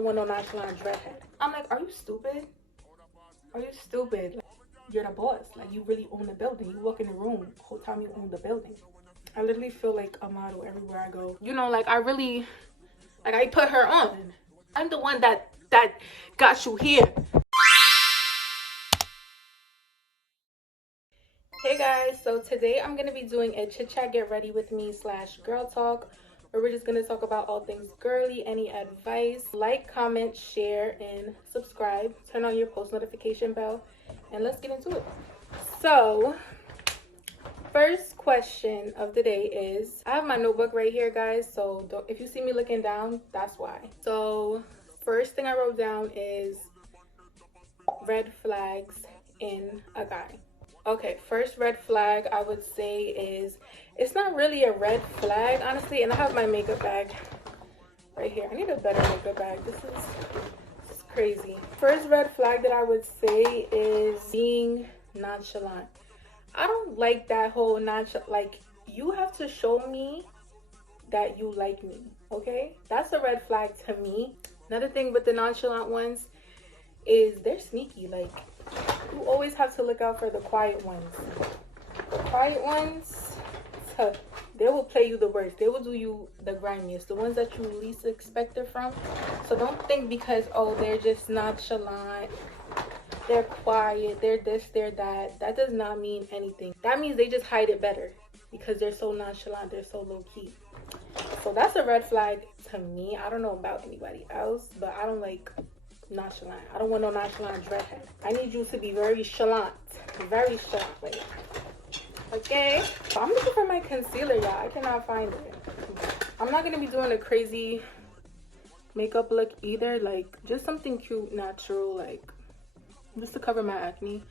don't want no nonchalant dreadhead. I'm like, are you stupid? Are you stupid? Like, you're the boss. Like, you really own the building. You walk in the room, the whole time you own the building. I literally feel like a model everywhere I go. You know, like, I really, like, I put her on. I'm the one that got you here. Hey guys, so today I'm gonna be doing a chit chat get ready with me / girl talk, where we're just gonna talk about all things girly. Any advice, like, comment, share, and subscribe. Turn on your post notification bell, and let's get into it. So first question of the day is, I have my notebook right here, guys, so if you see me looking down, that's why. So first thing I wrote down is red flags in a guy. Okay, first red flag I would say is, it's not really a red flag, honestly, and I have my makeup bag right here. I need a better makeup bag. This is crazy. First red flag that I would say is being nonchalant. I don't like that whole nonchalant, like, you have to show me that you like me, okay? That's a red flag to me. Another thing with the nonchalant ones is they're sneaky. Like, you always have to look out for the quiet ones. The quiet ones, they will play you the worst. They will do you the grimiest. The ones that you least expect it from. So don't think because, oh, they're just nonchalant, they're quiet, they're this, they're that. That does not mean anything. That means they just hide it better because they're so nonchalant, they're so low-key. So that's a red flag to me. I don't know about anybody else, but I don't like nonchalant. I don't want no nonchalant dreadhead. I need you to be very chalant. Very chalant, like. Okay? So I'm looking for my concealer, y'all. I cannot find it. I'm not gonna be doing a crazy makeup look either. Like, just something cute, natural, like, just to cover my acne.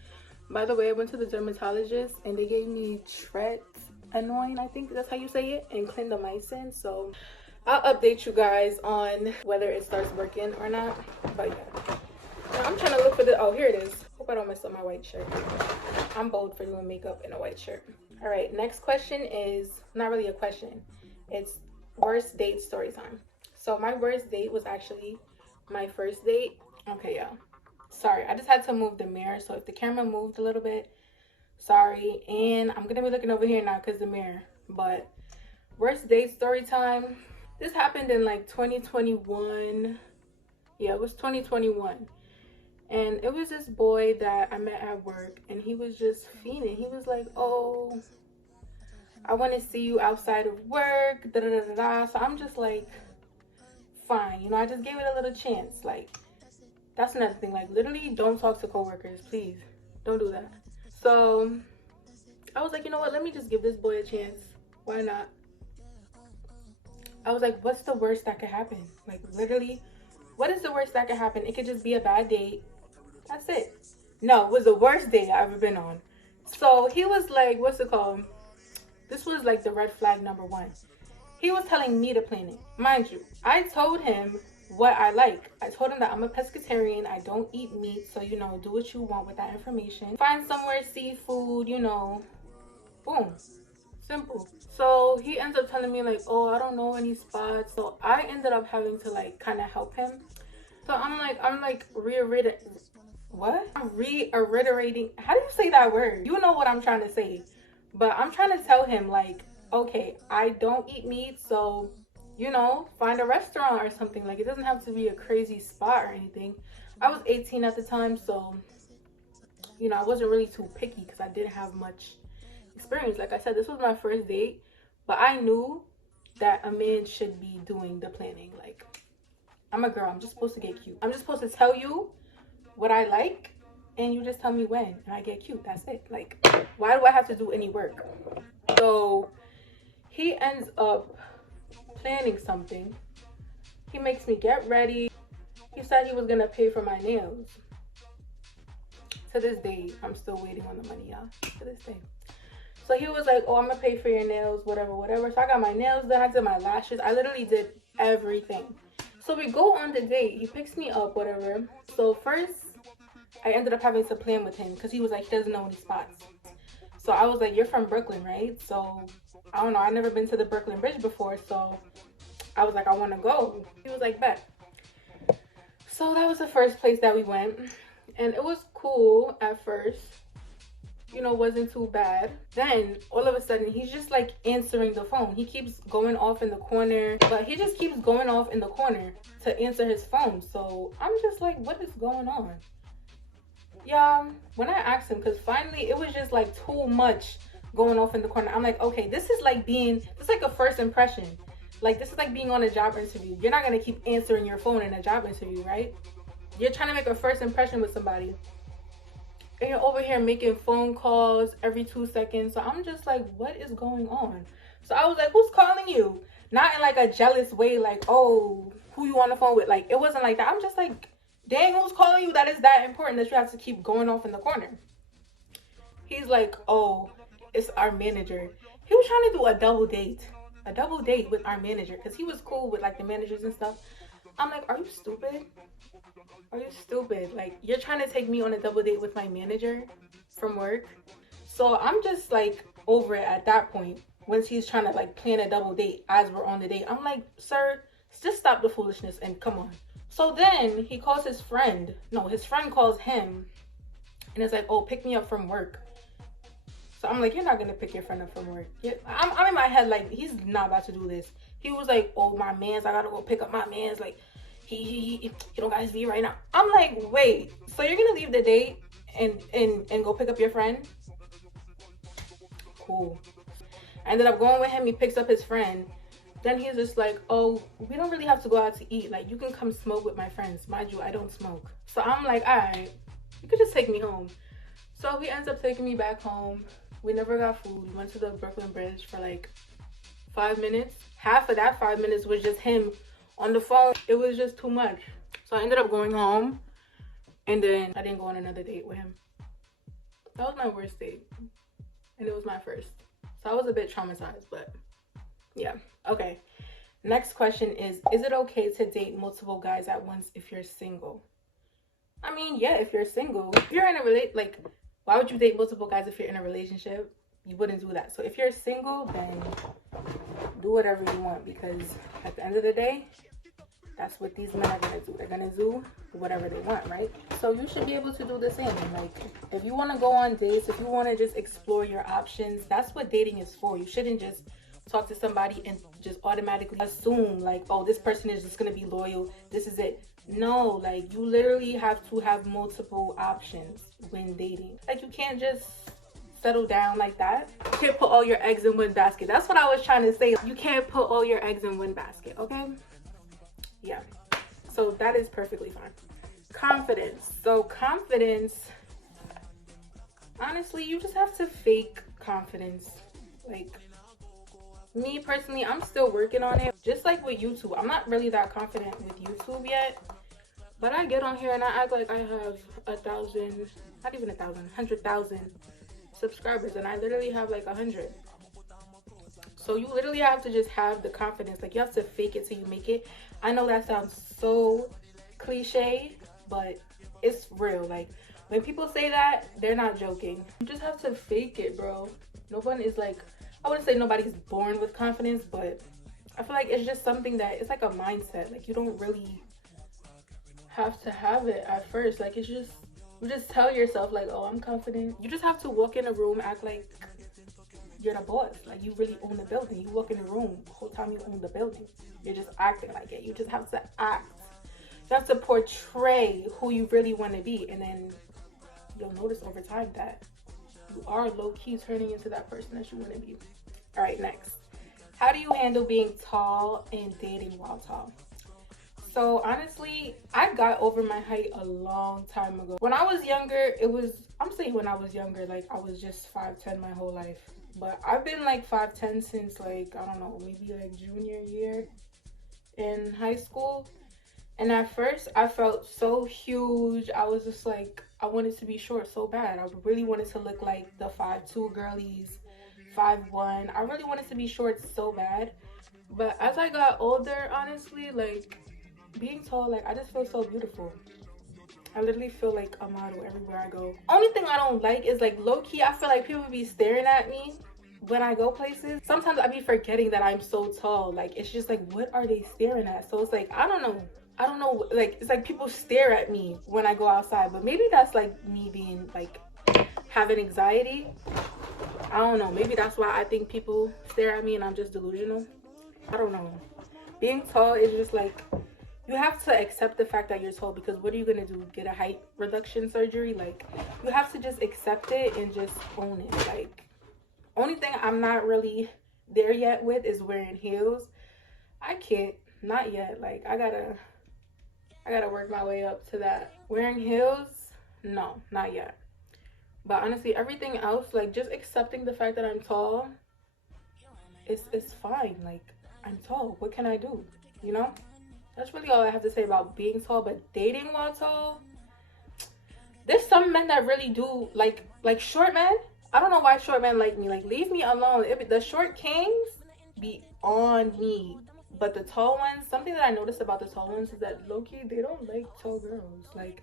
By the way, I went to the dermatologist and they gave me tretinoin, I think that's how you say it, and clindamycin. So I'll update you guys on whether it starts working or not. But yeah, now I'm trying to look for the, oh, here it is. Hope I don't mess up my white shirt. I'm bold for doing makeup in a white shirt. All right, next question is not really a question. It's worst date story time. So my worst date was actually my first date. Okay, y'all. Sorry, I just had to move the mirror. So if the camera moved a little bit, sorry. And I'm gonna be looking over here now because the mirror. But worst date story time. This happened in like 2021. Yeah, it was 2021. And it was this boy that I met at work, and he was just fiending. He was like, oh, I want to see you outside of work, da da da da da. So I'm just like, fine. You know, I just gave it a little chance. Like, that's another thing. Like, literally, don't talk to coworkers, please. Don't do that. So I was like, you know what? Let me just give this boy a chance. Why not? I was like, what's the worst that could happen? Like, literally, what is the worst that could happen? It could just be a bad date. That's it. No, it was the worst date I've ever been on. So he was like, what's it called? This was like the red flag number one. He was telling me to plan it. Mind you, I told him what I like. I told him that I'm a pescatarian. I don't eat meat. So, you know, do what you want with that information. Find somewhere seafood, you know. Boom. Simple. So he ends up telling me like, oh, I don't know any spots. So I ended up having to like kind of help him. So I'm like reiterating. How do you say that word? You know what I'm trying to say. But I'm trying to tell him like, okay, I don't eat meat, so, you know, find a restaurant or something. Like, it doesn't have to be a crazy spot or anything. I was 18 at the time, so, you know, I wasn't really too picky because I didn't have much experience. Like I said, this was my first date, but I knew that a man should be doing the planning. Like, I'm a girl. I'm just supposed to get cute. I'm just supposed to tell you what I like, and you just tell me when, and I get cute. That's it. Like, why do I have to do any work? So he ends up planning something. He makes me get ready. He said he was gonna pay for my nails. To this day, I'm still waiting on the money, y'all. To this day. So he was like, oh, I'm gonna pay for your nails, whatever, whatever. So I got my nails done. I did my lashes. I literally did everything. So we go on the date. He picks me up, whatever. So first, I ended up having to plan with him because he was like, he doesn't know any spots. So I was like, you're from Brooklyn, right? So I don't know. I've never been to the Brooklyn Bridge before. So I was like, I want to go. He was like, bet. So that was the first place that we went, and it was cool at first, you know, wasn't too bad. Then all of a sudden he's just like answering the phone. He keeps going off in the corner, but he just keeps going off in the corner to answer his phone. So I'm just like, what is going on? Yeah, when I asked him, because finally it was just like too much going off in the corner. I'm like, okay, this is like a first impression. Like, this is like being on a job interview. You're not gonna keep answering your phone in a job interview, right? You're trying to make a first impression with somebody, and you're over here making phone calls every 2 seconds. So I'm just like, what is going on? So I was like, who's calling you? Not in like a jealous way, like, oh, who you on the phone with? Like, it wasn't like that. I'm just like, dang, who's calling you that is that important that you have to keep going off in the corner? He's like, oh, it's our manager. He was trying to do a double date with our manager, because he was cool with like the managers and stuff. I'm like, are you stupid? Are you stupid? Like, you're trying to take me on a double date with my manager from work? So I'm just like over it at that point. Once he's trying to like plan a double date as we're on the date, I'm like, sir, just stop the foolishness and come on. So then he calls his friend. No, his friend calls him and it's like, oh, pick me up from work. So I'm like, you're not gonna pick your friend up from work. I'm in my head like, he's not about to do this. He was like, oh, my mans, I gotta go pick up my mans. Like, he don't got his V right now. I'm like, wait, so you're gonna leave the date and go pick up your friend? Cool. I ended up going with him. He picks up his friend. Then he's just like, oh, we don't really have to go out to eat. Like, you can come smoke with my friends. Mind you, I don't smoke. So I'm like, all right, you could just take me home. So he ends up taking me back home. We never got food. We went to the Brooklyn Bridge for like 5 minutes. Half of that 5 minutes was just him on the phone. It was just too much. So I ended up going home, and then I didn't go on another date with him. That was my worst date, and it was my first. So I was a bit traumatized, but yeah. Okay. Next question is it okay to date multiple guys at once if you're single? I mean, yeah, if you're single. If you're in a why would you date multiple guys if you're in a relationship? You wouldn't do that. So if you're single, then do whatever you want, because at the end of the day, that's what these men are gonna do. They're gonna do whatever they want, right? So you should be able to do the same. Like, if you want to go on dates, if you want to just explore your options, that's what dating is for. You shouldn't just talk to somebody and just automatically assume like, oh, this person is just gonna be loyal, this is it. No, like, you literally have to have multiple options when dating. Like, you can't just settle down like that. You can't put all your eggs in one basket. That's what I was trying to say. You can't put all your eggs in one basket, okay? Yeah. So that is perfectly fine. Confidence. So confidence, honestly, you just have to fake confidence. Like, me personally, I'm still working on it. Just like with YouTube, I'm not really that confident with YouTube yet. But I get on here and I act like I have 1,000, not even 1,000, 100,000 subscribers, and I literally have like 100. So you literally have to just have the confidence. Like, you have to fake it till you make it. I know that sounds so cliche, but it's real. Like, when people say that, they're not joking. You just have to fake it, bro. No one is like, I wouldn't say nobody's born with confidence, but I feel like it's just something that, it's like a mindset. Like, you don't really have to have it at first. Like, it's just, you just tell yourself like, oh, I'm confident. You just have to walk in a room, act like you're the boss. Like, you really own the building. You walk in a room, the whole time you own the building. You're just acting like it. You just have to act. You have to portray who you really want to be, and then you'll notice over time that you are low-key turning into that person that you want to be. All right, next. How do you handle being tall and dating while tall? So honestly, I got over my height a long time ago. When I was younger, I'm saying when I was younger, like, I was just 5'10" my whole life. But I've been like 5'10" since, like, I don't know, maybe like junior year in high school. And at first I felt so huge. I was just like, I wanted to be short so bad. I really wanted to look like the 5'2" girlies, 5'1". I really wanted to be short so bad. But as I got older, honestly, like, being tall, like, I just feel so beautiful. I literally feel like a model everywhere I go. Only thing I don't like is, like, low-key, I feel like people be staring at me when I go places. Sometimes I be forgetting that I'm so tall. Like, it's just like, what are they staring at? So it's like, I don't know. I don't know, like, it's like people stare at me when I go outside, but maybe that's like me being like having anxiety. I don't know, maybe that's why I think people stare at me and I'm just delusional. I don't know. Being tall is just like, you have to accept the fact that you're tall, because what are you gonna do, get a height reduction surgery? Like, you have to just accept it and just own it. Like, only thing I'm not really there yet with is wearing heels. I can't, not yet. Like, I gotta work my way up to that. Wearing heels, no, not yet. But honestly, everything else, like, just accepting the fact that I'm tall, it's fine. Like, I'm tall, what can I do, you know? That's really all I have to say about being tall. But dating while tall, there's some men that really do like short men. I don't know why short men like me. Like, leave me alone. The short kings be on me. But the tall ones, something that I noticed about the tall ones is that low-key, they don't like tall girls. Like,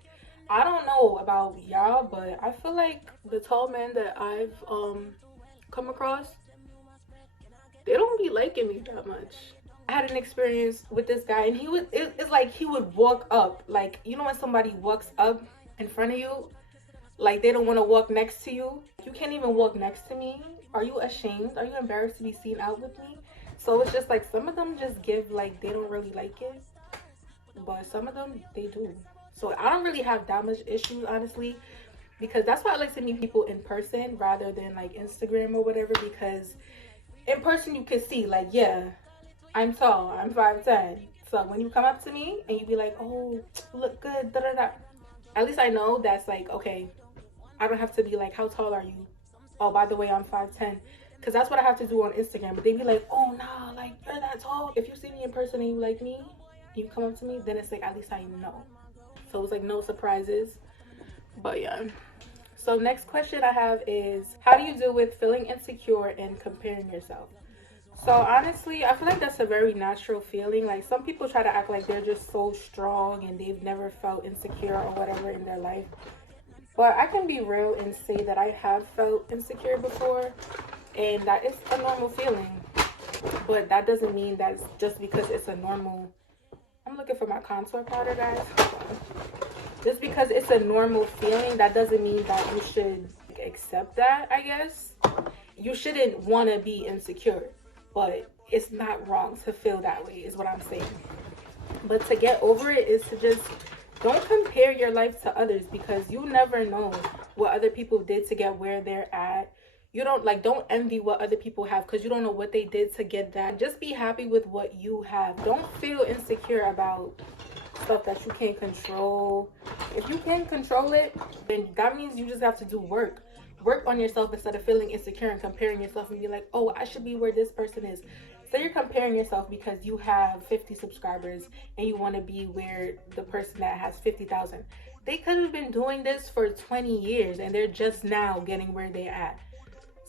I don't know about y'all, but I feel like the tall men that I've come across, they don't be liking me that much. I had an experience with this guy, and it's like he would walk up, like, you know when somebody walks up in front of you, like they don't want to walk next to you. You can't even walk next to me. Are you ashamed? Are you embarrassed to be seen out with me? So it's just like, some of them just give like they don't really like it, but some of them they do. So I don't really have that much issues, honestly, because that's why I like to meet people in person rather than like Instagram or whatever, because in person you can see, like, yeah, I'm tall, I'm 5'10". So when you come up to me and you be like, oh, you look good, da da da, at least I know that's like, okay, I don't have to be like, how tall are you? Oh, by the way, I'm 5'10". Because that's what I have to do on Instagram. But they be like, oh, nah, like, you're that tall. If you see me in person and you like me, you come up to me, then it's like, at least I know. So it's like no surprises. But yeah. So next question I have is, how do you deal with feeling insecure and comparing yourself? So honestly, I feel like that's a very natural feeling. Like, some people try to act like they're just so strong and they've never felt insecure or whatever in their life. But I can be real and say that I have felt insecure before, and that is a normal feeling. But that doesn't mean that just because it's a normal... I'm looking for my contour powder, guys. Just because it's a normal feeling, that doesn't mean that you should accept that, I guess. You shouldn't want to be insecure, but it's not wrong to feel that way, is what I'm saying. But to get over it is to just don't compare your life to others, because you never know what other people did to get where they're at. You don't envy what other people have, because you don't know what they did to get that. Just be happy with what you have. Don't feel insecure about stuff that you can't control. If you can't control it, then that means you just have to do work on yourself, instead of feeling insecure and comparing yourself and be like, oh, I should be where this person is. So you're comparing yourself because you have 50 subscribers and you want to be where the person that has 50,000. They could have been doing this for 20 years and they're just now getting where they're at.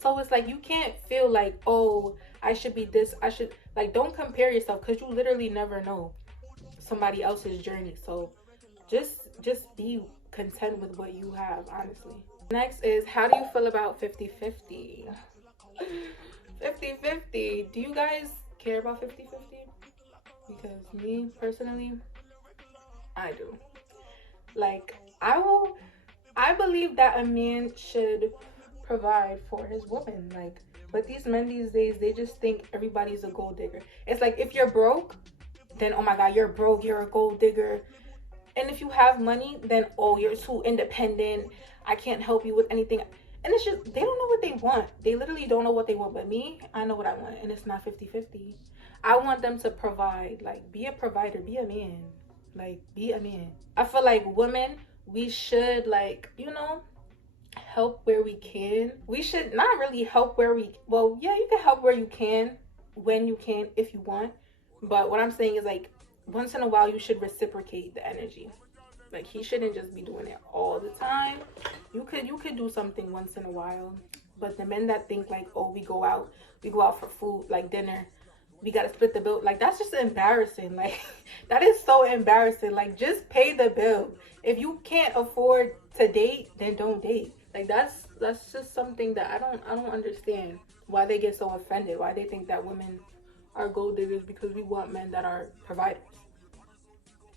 So it's like, you can't feel like, oh, I should be this, I should, like, don't compare yourself, because you literally never know somebody else's journey. So just be content with what you have, honestly. Next is, how do you feel about 50-50? 50-50. Do you guys care about 50-50? Because me personally, I do. Like, I believe that a man should provide for his woman. Like, but these men these days, they just think everybody's a gold digger. It's like, if you're broke, then oh my god, you're broke, you're a gold digger. And if you have money, then oh, you're too independent, I can't help you with anything. And it's just, they don't know what they want. They literally don't know what they want. But me, I know what I want, and it's not 50-50. I want them to provide. Like, be a provider, be a man. Like, be a man. I feel like women, we should, like, you know, help where we can. We should not really help where we, well, yeah, you can help where you can, when you can, if you want. But what I'm saying is, like, once in a while you should reciprocate the energy. Like, he shouldn't just be doing it all the time. You could do something once in a while. But the men that think like, oh, we go out for food, like dinner, we gotta split the bill, like, that's just embarrassing. Like, that is so embarrassing. Like, just pay the bill. If you can't afford to date, then don't date. Like, that's just something that I don't understand why they get so offended, why they think that women are gold diggers because we want men that are providers.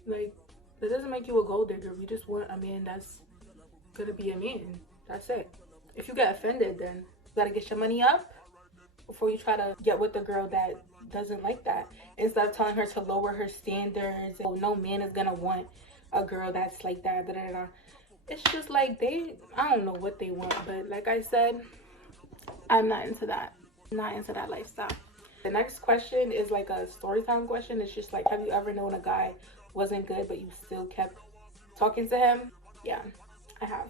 Like, that doesn't make you a gold digger. You just want a man that's gonna be a man. That's it. If you get offended, then you gotta get your money up before you try to get with the girl that doesn't like that. Instead of telling her to lower her standards, oh, no man is gonna want a girl that's like that. Da, da, da. It's just like I don't know what they want, but like I said, I'm not into that. I'm not into that lifestyle. The next question is like a story time question. It's just like, have you ever known a guy wasn't good, but you still kept talking to him? Yeah, I have.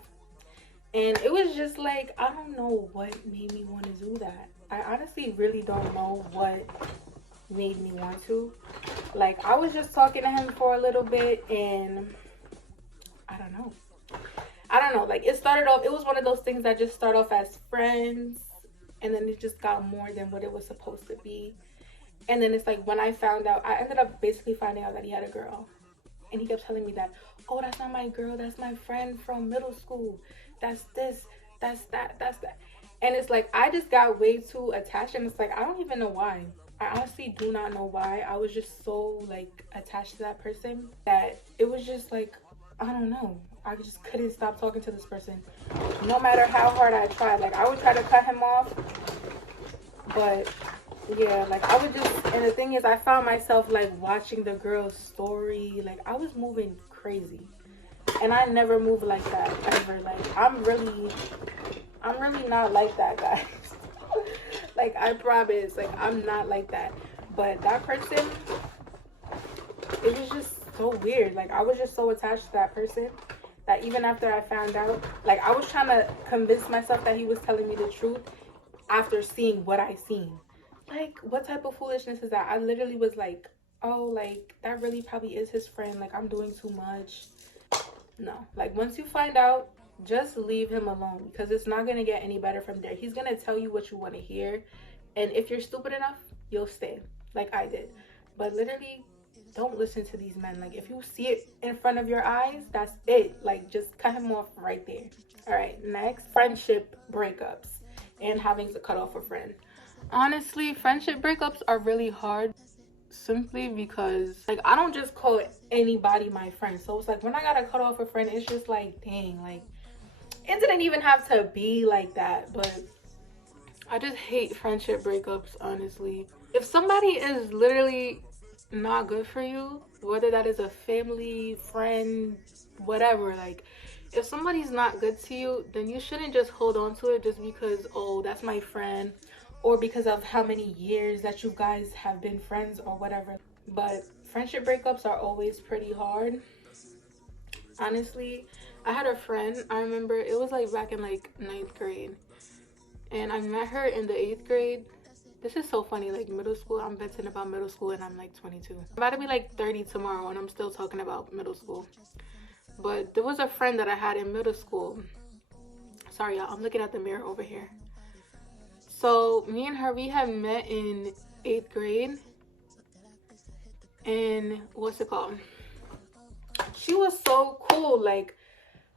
And it was just like, I don't know what made me want to do that. I honestly really don't know what made me want to. Like, I was just talking to him for a little bit, and I don't know. Like, it started off, it was one of those things that just start off as friends, and then it just got more than what it was supposed to be. And then it's like, when I found out, I ended up basically finding out that he had a girl. And he kept telling me that, oh, that's not my girl, that's my friend from middle school. That's this, that's that, that's that. And it's like, I just got way too attached, and it's like, I don't even know why. I honestly do not know why. I was just so, like, attached to that person that it was just like, I don't know. I just couldn't stop talking to this person. No matter how hard I tried. Like, I would try to cut him off, but yeah, like, I would just, and the thing is, I found myself, like, watching the girl's story. Like, I was moving crazy. And I never move like that, ever. Like, I'm really not like that, guys. Like, I promise, like, I'm not like that. But that person, it was just so weird. Like, I was just so attached to that person that even after I found out, like, I was trying to convince myself that he was telling me the truth after seeing what I seen. Like, what type of foolishness is that? I literally was like, oh, like, that really probably is his friend. Like, I'm doing too much. No. Like, once you find out, just leave him alone, because it's not going to get any better from there. He's going to tell you what you want to hear. And if you're stupid enough, you'll stay, like I did. But literally, don't listen to these men. Like, if you see it in front of your eyes, that's it. Like, just cut him off right there. All right, next, friendship breakups and having to cut off a friend. Honestly, friendship breakups are really hard, simply because, like, I don't just call anybody my friend. So it's like, when I gotta cut off a friend, it's just like, dang, like, it didn't even have to be like that. But I just hate friendship breakups, honestly. If somebody is literally not good for you, whether that is a family, friend, whatever, like, if somebody's not good to you, then you shouldn't just hold on to it just because, oh, that's my friend, or because of how many years that you guys have been friends or whatever. But friendship breakups are always pretty hard. Honestly, I had a friend, I remember it was like back in like 9th grade, and I met her in the 8th grade. This is so funny, like, middle school, I'm venting about middle school and I'm like 22. I'm about to be like 30 tomorrow and I'm still talking about middle school. But there was a friend that I had in middle school. Sorry, y'all, I'm looking at the mirror over here. So me and her, we had met in 8th grade. And what's it called? She was so cool. Like,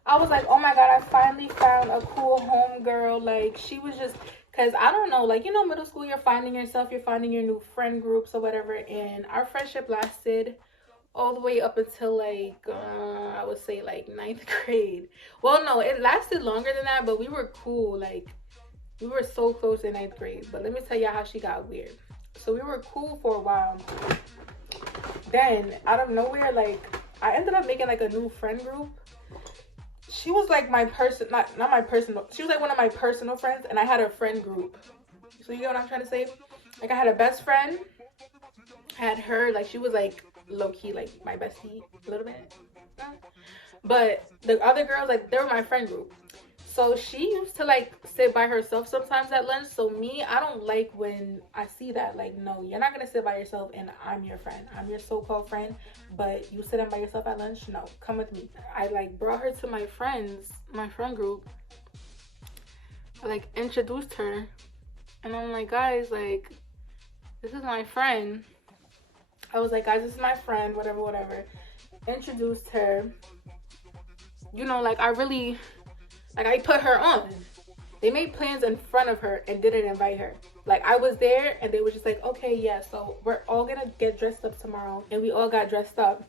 I was like, oh my god, I finally found a cool homegirl. Like, she was just, because I don't know, like, you know, middle school, you're finding yourself, you're finding your new friend groups or whatever. And our friendship lasted all the way up until like, I would say like 9th grade. Well, no, it lasted longer than that, but we were cool. Like, we were so close in 9th grade. But let me tell you how she got weird. So we were cool for a while. Then, out of nowhere, like, I ended up making like a new friend group. She was like my person, not my personal, she was like one of my personal friends, and I had a friend group. So you get what I'm trying to say? Like, I had a best friend, had her, like, she was like low-key like my bestie a little bit. But the other girls, like, they were my friend group. So she used to like sit by herself sometimes at lunch. So me, I don't like when I see that. Like, no, you're not gonna sit by yourself and I'm your friend. I'm your so-called friend, but you sitting by yourself at lunch? No, come with me. I like brought her to my friends, my friend group. I like introduced her, and I'm like, guys, like, this is my friend. I was like, guys, this is my friend, whatever. Introduced her. You know, like, I put her on. They made plans in front of her and didn't invite her. Like, I was there and they were just like, okay, yeah, so we're all gonna get dressed up tomorrow. And we all got dressed up.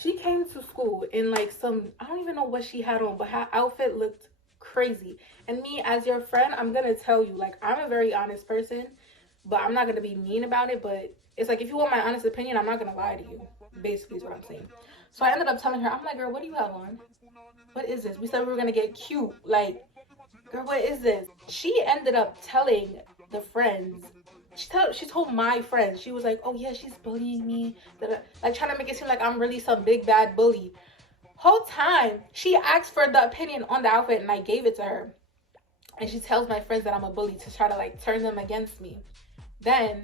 She came to school in like some, I don't even know what she had on, but her outfit looked crazy. And me, as your friend, I'm gonna tell you, like, I'm a very honest person, but I'm not gonna be mean about it. But it's like, if you want my honest opinion, I'm not gonna lie to you, basically is what I'm saying. So I ended up telling her, I'm like, girl, what do you have on? What is this? We said we were gonna get cute. Like, girl, what is this? She ended up telling the friends. She told my friends. She was like, oh yeah, she's bullying me. Like, trying to make it seem like I'm really some big bad bully. Whole time she asked for the opinion on the outfit and I gave it to her. And she tells my friends that I'm a bully to try to like turn them against me. Then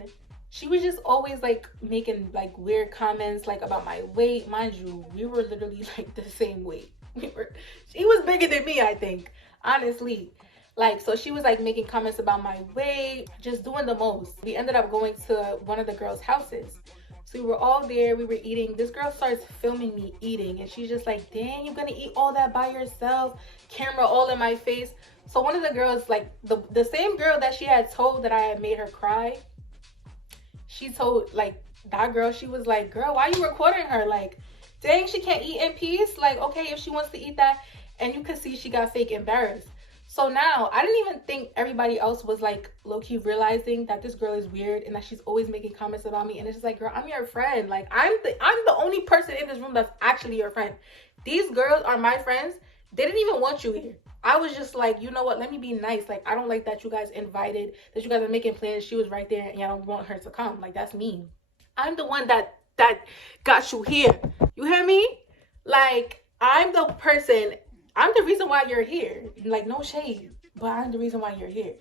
she was just always like making like weird comments like about my weight. Mind you, we were literally like the same weight. She was bigger than me, I think, honestly. Like, so she was like making comments about my weight, just doing the most. We ended up going to one of the girls' houses. So we were all there, we were eating. This girl starts filming me eating and she's just like, dang, you're gonna eat all that by yourself? Camera all in my face. So one of the girls, like the same girl that she had told that I had made her cry, she told like that girl, she was like, girl, why are you recording her? Like, dang, she can't eat in peace. Like, okay, if she wants to eat that. And you could see she got fake embarrassed. So now I didn't even think everybody else was like low-key realizing that this girl is weird and that she's always making comments about me. And it's just like, girl, I'm your friend. Like, I'm the only person in this room that's actually your friend. These girls are my friends. They didn't even want you here. I was just like, you know what, let me be nice. Like, I don't like that you guys invited, that you guys are making plans. She was right there and y'all don't want her to come. Like, that's mean. I'm the one that got you here. You hear me? Like, I'm the person, I'm the reason why you're here. Like, no shade, but I'm the reason why you're here.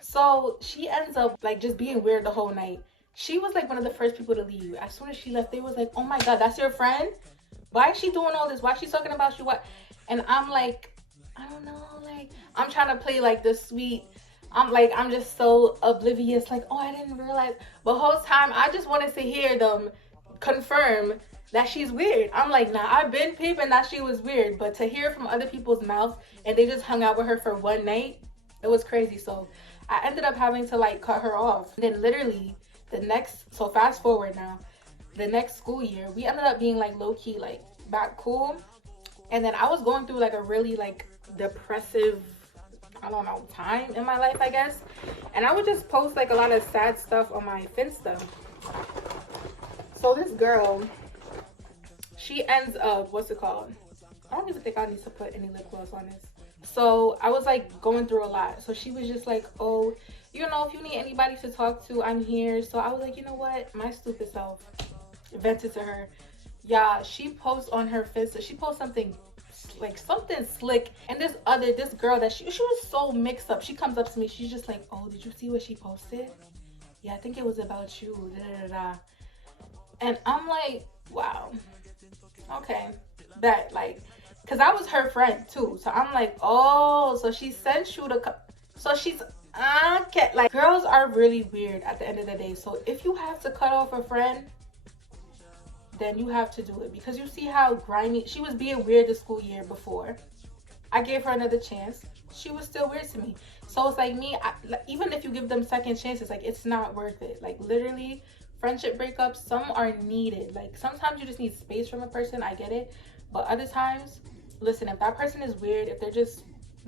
So she ends up like just being weird the whole night. She was like one of the first people to leave. As soon as she left, they was like, oh my God, that's your friend? Why is she doing all this? Why is she talking about you? What? And I'm like, I don't know. Like, I'm trying to play like the sweet. I'm just so oblivious. Like, oh, I didn't realize. But whole time, I just wanted to hear them confirm that she's weird. I'm like, nah, I've been peeping that she was weird. But to hear from other people's mouths and they just hung out with her for one night, it was crazy. So I ended up having to like cut her off. And then literally so fast forward now, the next school year, we ended up being like low-key like back cool. And then I was going through like a really like depressive, I don't know, time in my life, I guess. And I would just post like a lot of sad stuff on my Finsta. So this girl, she ends up, what's it called? I don't even think I need to put any lip gloss on this. So I was like going through a lot. So she was just like, oh, you know, if you need anybody to talk to, I'm here. So I was like, you know what? My stupid self vented to her. Yeah, she posts on her Finsta. She posts something like something slick. And this girl that she was so mixed up. She comes up to me. She's just like, oh, did you see what she posted? Yeah, I think it was about you. Da, da, da, da. And I'm like, wow. Okay. That like, because I was her friend too. So I'm like, oh, so she sent you the, so she's, okay. Like, girls are really weird at the end of the day. So if you have to cut off a friend, then you have to do it. Because you see how grimy, she was being weird the school year before. I gave her another chance. She was still weird to me. So it's like me, even if you give them second chances, like, it's not worth it. Like, literally, friendship breakups, some are needed. Like, sometimes you just need space from a person, I get it. But other times, listen, if that person is weird, if they're just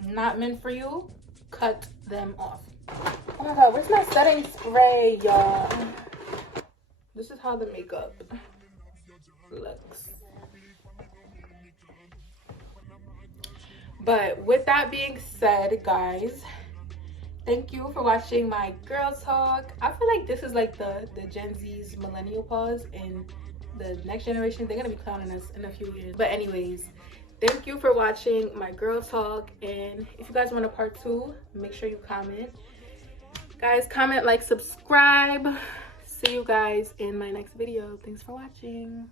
not meant for you, cut them off. Oh my God, where's my setting spray, y'all? This is how the makeup looks. But with that being said, guys, thank you for watching my girl talk. I feel like this is like the Gen Z's millennial pause, and the next generation, they're gonna be clowning us in a few years. But anyways, thank you for watching my girl talk, and if you guys want a part 2, make sure you comment. Guys, comment, like, subscribe. See you guys in my next video. Thanks for watching.